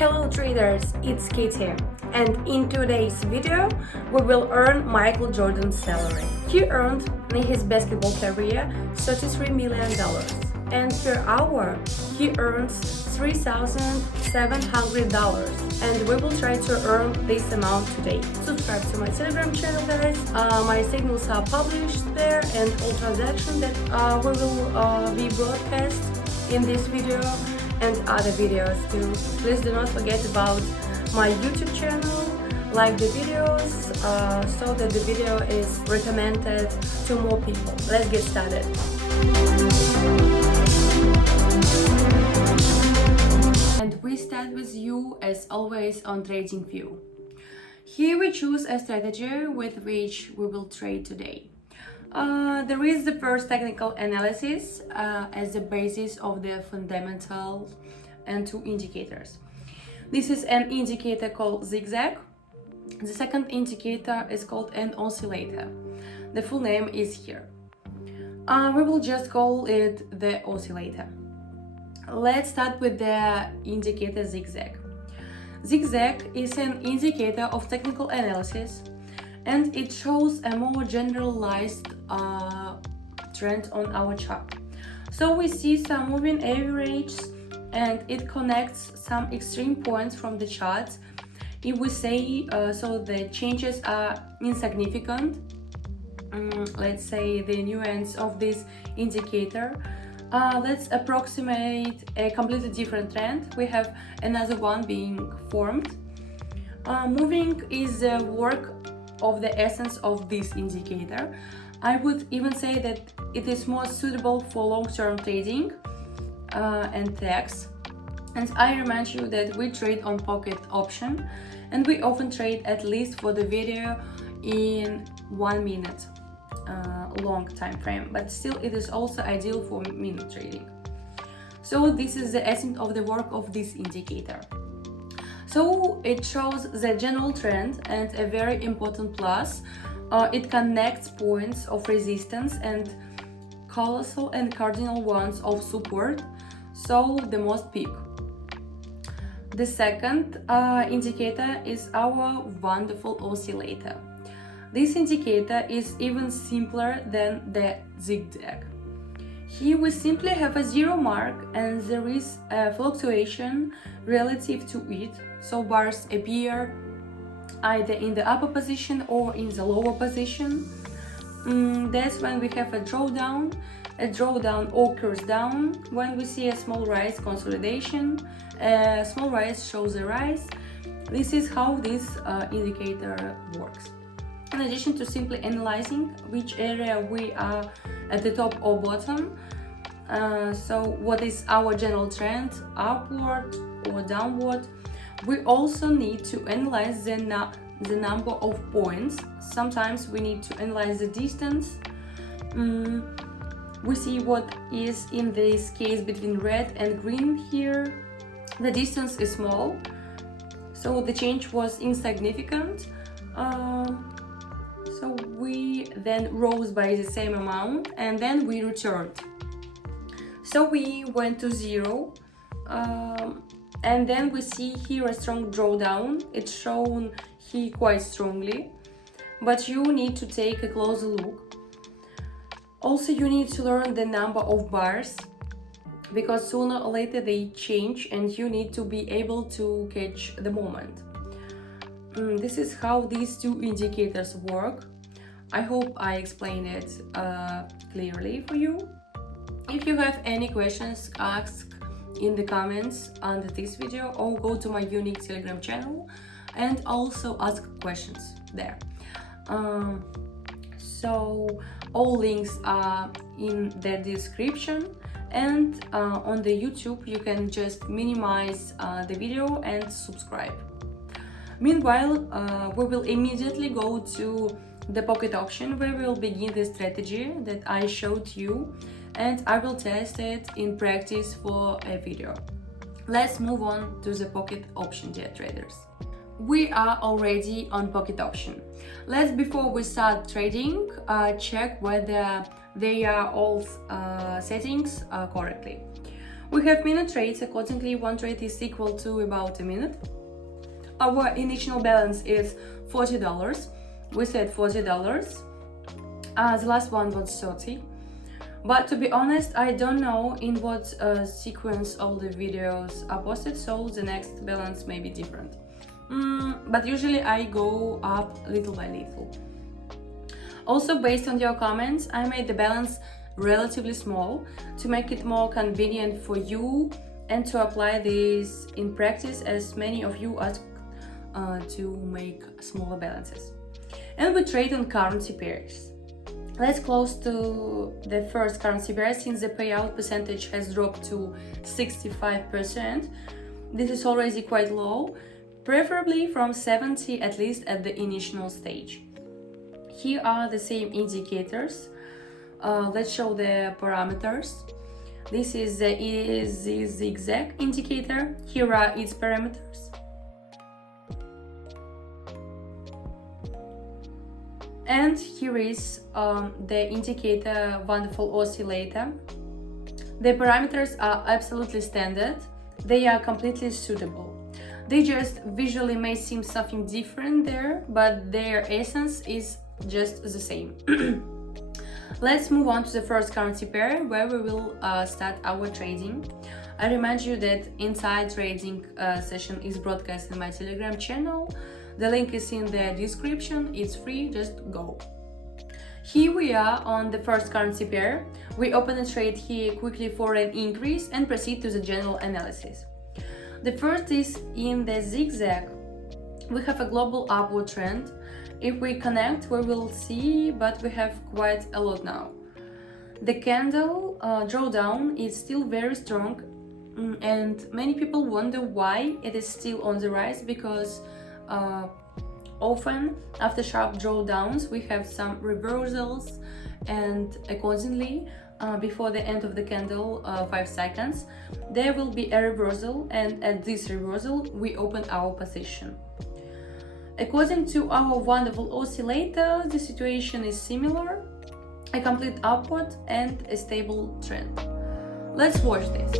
Hello traders, it's Katie, and in today's video we will earn Michael Jordan's salary. He earned in his basketball career $33 million, and per hour he earns $3,700, and we will try to earn this amount today. Subscribe to my Telegram channel, guys. My signals are published there, and all transactions that we will be broadcast in this video and other videos too. Please do not forget about my YouTube channel, like the videos so that the video is recommended to more people. Let's get started. And we start with you as always on TradingView. Here we choose a strategy with which we will trade today. There is the first technical analysis as the basis of the fundamentals and two indicators. This is an indicator called zigzag. The second indicator is called an oscillator. The full name is here. We will just call it the oscillator. Let's start with the indicator zigzag. Zigzag is an indicator of technical analysis, and it shows a more generalized trend on our chart. So we see some moving averages, and it connects some extreme points from the chart. If we say so the changes are insignificant, let's say the nuance of this indicator, let's approximate a completely different trend. We have another one being formed. Moving is the work of the essence of this indicator. I would even say that it is more suitable for long-term trading and tax. And I remind you that we trade on pocket option, and we often trade at least for the video in 1 minute long time frame, but still it is also ideal for minute trading. So this is the essence of the work of this indicator. So it shows the general trend, and a very important plus, it connects points of resistance and colossal and cardinal ones of support, so the most peak. The second indicator is our wonderful oscillator. This indicator is even simpler than the zigzag. Here we simply have a zero mark, and there is a fluctuation relative to it. So bars appear either in the upper position or in the lower position. That's when we have a drawdown. A drawdown occurs down when we see a small rise, consolidation. A small rise shows a rise. This is how this indicator works. In addition to simply analyzing which area we are at the top or bottom, so what is our general trend, upward or downward, we also need to analyze the number of points. Sometimes we need to analyze the distance. We see what is in this case between red and green here. The distance is small, so the change was insignificant. So we then rose by the same amount, and then we returned. So we went to zero, and then we see here a strong drawdown. It's shown here quite strongly, but you need to take a closer look. Also, you need to learn the number of bars, because sooner or later they change, and you need to be able to catch the moment. This is how these two indicators work. I hope I explained it clearly for you. If you have any questions, ask in the comments under this video, or go to my unique Telegram channel and also ask questions there. So all links are in the description, and on the YouTube you can just minimize the video and subscribe. Meanwhile, we will immediately go to the pocket option, where we will begin the strategy that I showed you, and I will test it in practice for a video. Let's move on to the pocket option, dear traders. We are already on pocket option. Before we start trading, check whether they are all settings correctly. We have minute trades. Accordingly, one trade is equal to about a minute. Our initial balance is $40. We said $40. The last one was 30. But to be honest, I don't know in what sequence all the videos are posted, so the next balance may be different. But usually I go up little by little. Also, based on your comments, I made the balance relatively small to make it more convenient for you and to apply this in practice, as many of you ask to make smaller balances. And we trade on currency pairs. Let's close to the first currency pair, since the payout percentage has dropped to 65%. This is already quite low, preferably from 70 at least at the initial stage. Here are the same indicators. Let's show the parameters. This is the zigzag indicator. Here are its parameters. And here is the indicator wonderful oscillator. The parameters are absolutely standard. They are completely suitable. They just visually may seem something different there, but their essence is just the same. Let's move on to the first currency pair, where we will start our trading. I remind you that inside trading session is broadcast in my Telegram channel. The link is in the description. It's free, just go. Here we are on the first currency pair. We open a trade here quickly for an increase and proceed to the general analysis. The first is in the zigzag. We have a global upward trend. If we connect, we will see, but we have quite a lot now. The candle drawdown is still very strong, and many people wonder why it is still on the rise, because often after sharp drawdowns we have some reversals, and accordingly before the end of the candle, 5 seconds, there will be a reversal, and at this reversal we open our position. According to our wonderful oscillator, the situation is similar, a complete upward and a stable trend. Let's watch this.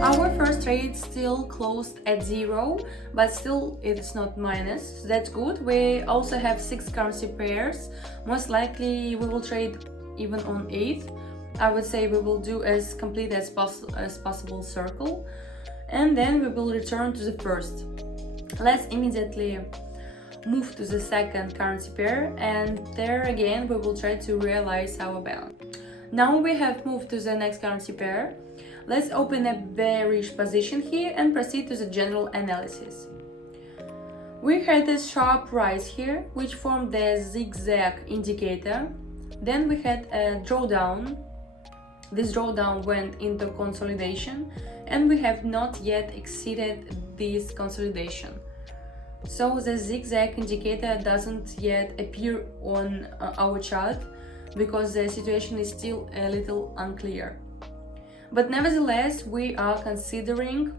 Our first trade still closed at 0, but still it's not minus. That's good. We also have 6 currency pairs. Most likely we will trade even on 8th. I would say we will do as complete as possible circle, and then we will return to the first. Let's immediately move to the second currency pair, and there again we will try to realize our balance. Now we have moved to the next currency pair. Let's open a bearish position here and proceed to the general analysis. We had a sharp rise here, which formed the zigzag indicator. Then we had a drawdown. This drawdown went into consolidation, and we have not yet exceeded this consolidation. So the zigzag indicator doesn't yet appear on our chart, because the situation is still a little unclear. But nevertheless, we are considering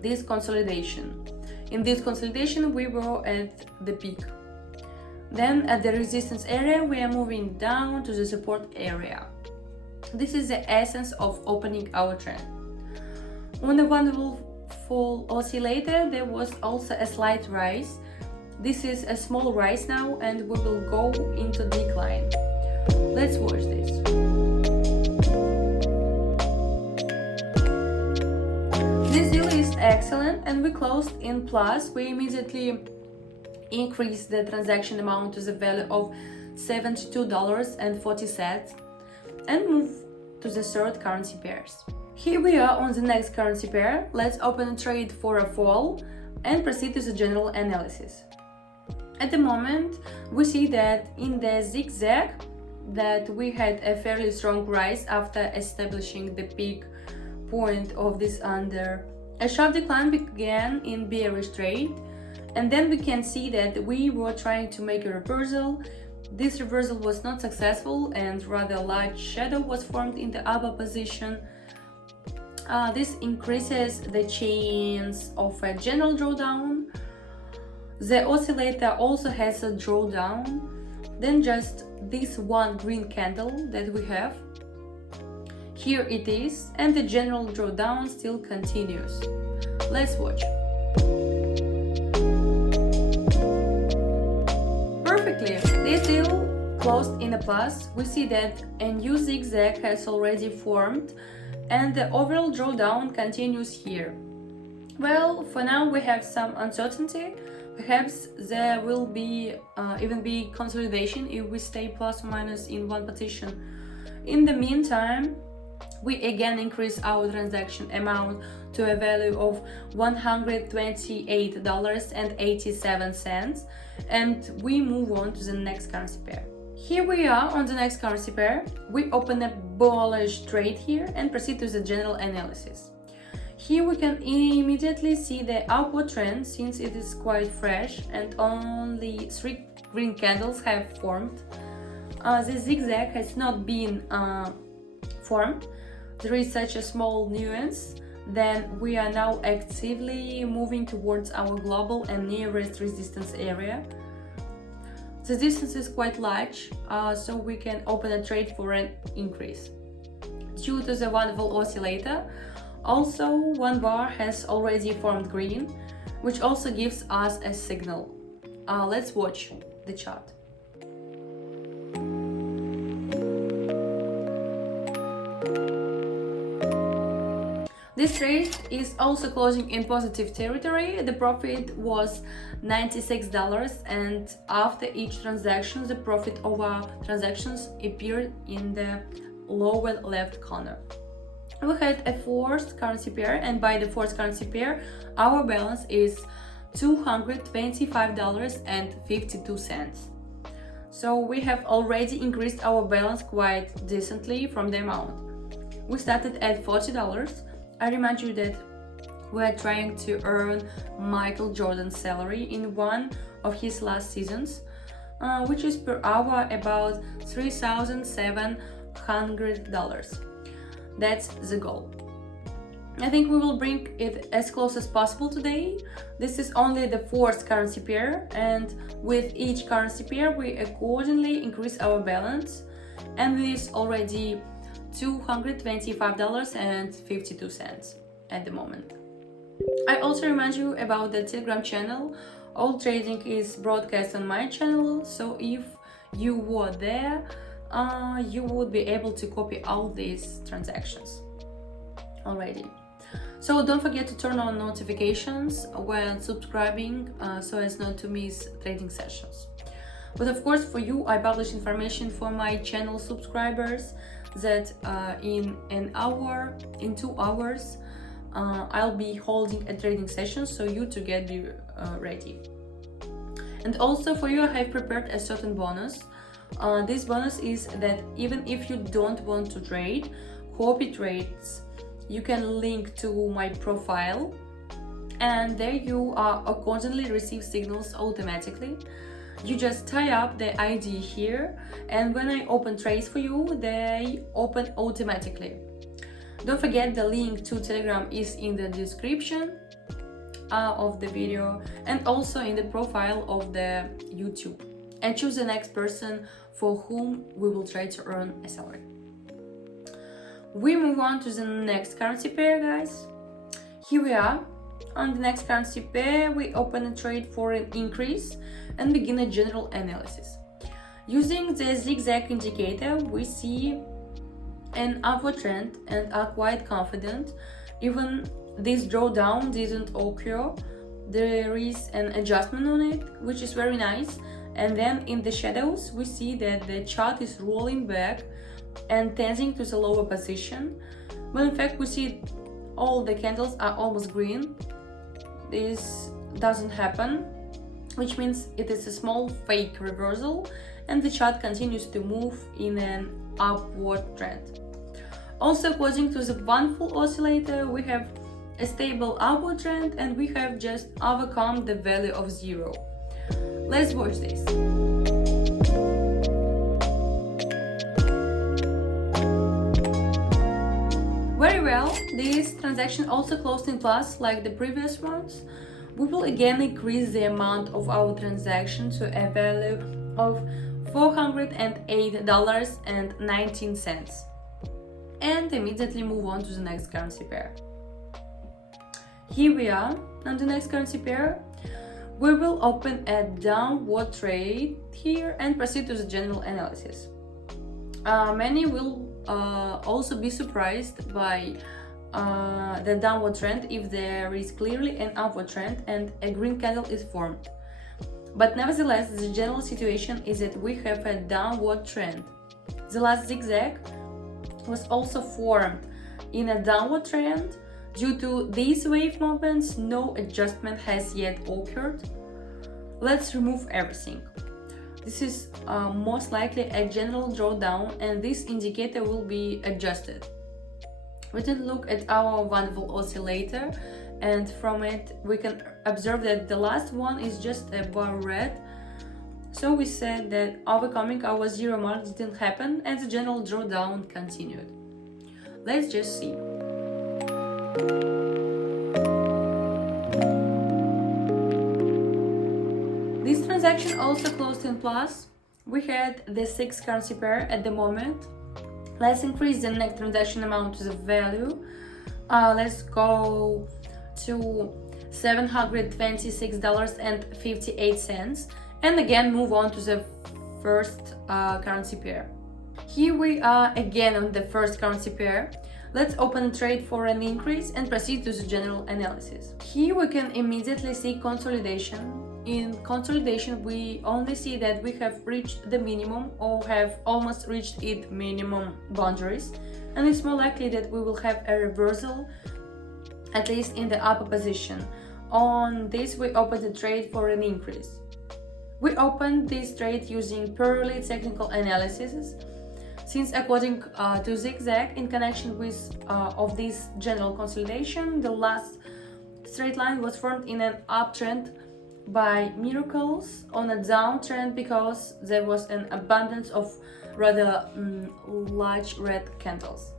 this consolidation. In this consolidation, we were at the peak. Then at the resistance area, we are moving down to the support area. This is the essence of opening our trend. On the wonderful oscillator, there was also a slight rise. This is a small rise now, and we will go into decline. Let's watch this. This deal is excellent, and we closed in plus. We immediately increased the transaction amount to the value of $72.40 and move to the third currency pairs. Here we are on the next currency pair. Let's open a trade for a fall and proceed to the general analysis. At the moment, we see that in the zigzag that we had a fairly strong rise after establishing the peak point of this under. A sharp decline began in bearish trade, and then we can see that we were trying to make a reversal. This reversal was not successful, and rather large shadow was formed in the upper position. This increases the chance of a general drawdown. The oscillator also has a drawdown than just this one green candle that we have. Here it is, and the general drawdown still continues. Let's watch. Perfectly, they still closed in a plus. We see that a new zigzag has already formed and the overall drawdown continues here. Well, for now we have some uncertainty. Perhaps there will be even be consolidation if we stay plus or minus in one position. In the meantime, we again increase our transaction amount to a value of $128.87, and we move on to the next currency pair. Here we are on the next currency pair. We open a bullish trade here and proceed to the general analysis. Here we can immediately see the upward trend since it is quite fresh and only 3 green candles have formed. The zigzag has not been formed. There is such a small nuance. Then we are now actively moving towards our global and nearest resistance area. The distance is quite large, so we can open a trade for an increase. Due to the wonderful oscillator, also one bar has already formed green, which also gives us a signal. Let's watch the chart. This trade is also closing in positive territory. The profit was $96, and after each transaction, the profit over transactions appeared in the lower left corner. We had a fourth currency pair, and by the fourth currency pair, our balance is $225.52. So we have already increased our balance quite decently from the amount. We started at $40. I remind you that we are trying to earn Michael Jordan's salary in one of his last seasons, which is per hour about $3,700. That's the goal. I think we will bring it as close as possible today. This is only the fourth currency pair, and with each currency pair we accordingly increase our balance, and it is already $225.52 at the moment. I also remind you about the Telegram channel. All trading is broadcast on my channel, so if you were there, you would be able to copy all these transactions already. So don't forget to turn on notifications when subscribing so as not to miss trading sessions. But of course, for you, I publish information for my channel subscribers that in 2 hours I'll be holding a trading session, so you to get ready. And also for you, I have prepared a certain bonus. This bonus is that even if you don't want to trade, copy trades, you can link to my profile, and there you constantly receive signals automatically. You just tie up the ID here, and when I open trades for you, they open automatically. Don't forget the link to Telegram is in the description of the video and also in the profile of the YouTube. And choose the next person for whom we will try to earn a salary. We move on to the next currency pair, guys. Here we are. On the next currency pair, we open a trade for an increase and begin a general analysis. Using the zigzag indicator, we see an upward trend and are quite confident. Even this drawdown didn't occur. There is an adjustment on it, which is very nice. And then in the shadows, we see that the chart is rolling back and tending to the lower position. But in fact, we see all the candles are almost green. This doesn't happen, which means it is a small fake reversal, and the chart continues to move in an upward trend. Also, according to the wonderful oscillator, we have a stable upward trend, and we have just overcome the value of 0. Let's watch this. Very well, this transaction also closed in plus like the previous ones. we will again increase the amount of our transaction to a value of $408.19 and immediately move on to the next currency pair. Here we are on the next currency pair. We will open a downward trade here and proceed to the general analysis. Many will also be surprised by the downward trend if there is clearly an upward trend and a green candle is formed. But nevertheless, the general situation is that we have a downward trend. The last zigzag was also formed in a downward trend. Due to these wave movements, no adjustment has yet occurred. Let's remove everything. This is most likely a general drawdown, and this indicator will be adjusted. We can look at our wonderful oscillator, and from it we can observe that the last one is just a bar red. So we said that overcoming our zero mark didn't happen and the general drawdown continued. Let's just see. This transaction also closed in plus. We had the 6 currency pair at the moment. Let's increase the next transaction amount to the value. Let's go to $726.58 and again move on to the first currency pair. Here we are again on the first currency pair. Let's open a trade for an increase and proceed to the general analysis. Here we can immediately see consolidation. In consolidation, we only see that we have reached the minimum or have almost reached its minimum boundaries, and it's more likely that we will have a reversal, at least in the upper position. On this, we opened a trade for an increase. We opened this trade using purely technical analysis, since according to zigzag, in connection with of this general consolidation, the last straight line was formed in an uptrend by miracles on a downtrend because there was an abundance of rather large red candles.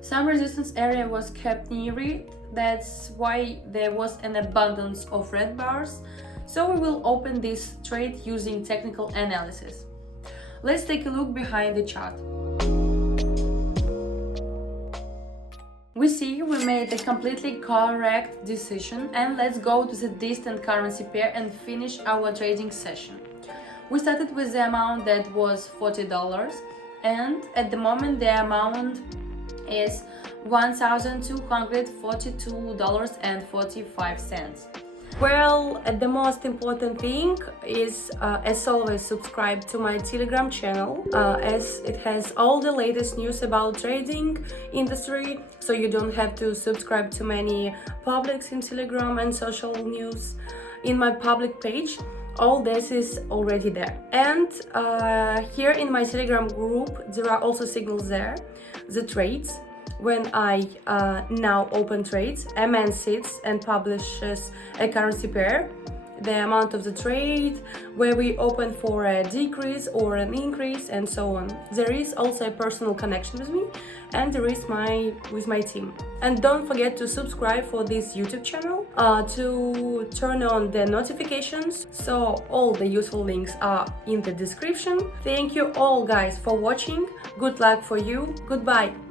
Some resistance area was kept near it, that's why there was an abundance of red bars. So we will open this trade using technical analysis. Let's take a look behind the chart. We see we made a completely correct decision, and let's go to the distant currency pair and finish our trading session. We started with the amount that was $40, and at the moment the amount is $1,242.45. Well, the most important thing is, as always, subscribe to my Telegram channel, as it has all the latest news about trading industry, so you don't have to subscribe to many publics in Telegram and social news. In my public page, all this is already there. And here in my Telegram group, there are also signals there, the trades. When I now open trades, a man sits and publishes a currency pair, the amount of the trade, where we open for a decrease or an increase, and so on. There is also a personal connection with me, and there is with my team. And don't forget to subscribe for this YouTube channel, to turn on the notifications, so all the useful links are in the description. Thank you all guys for watching. Good luck for you. Goodbye.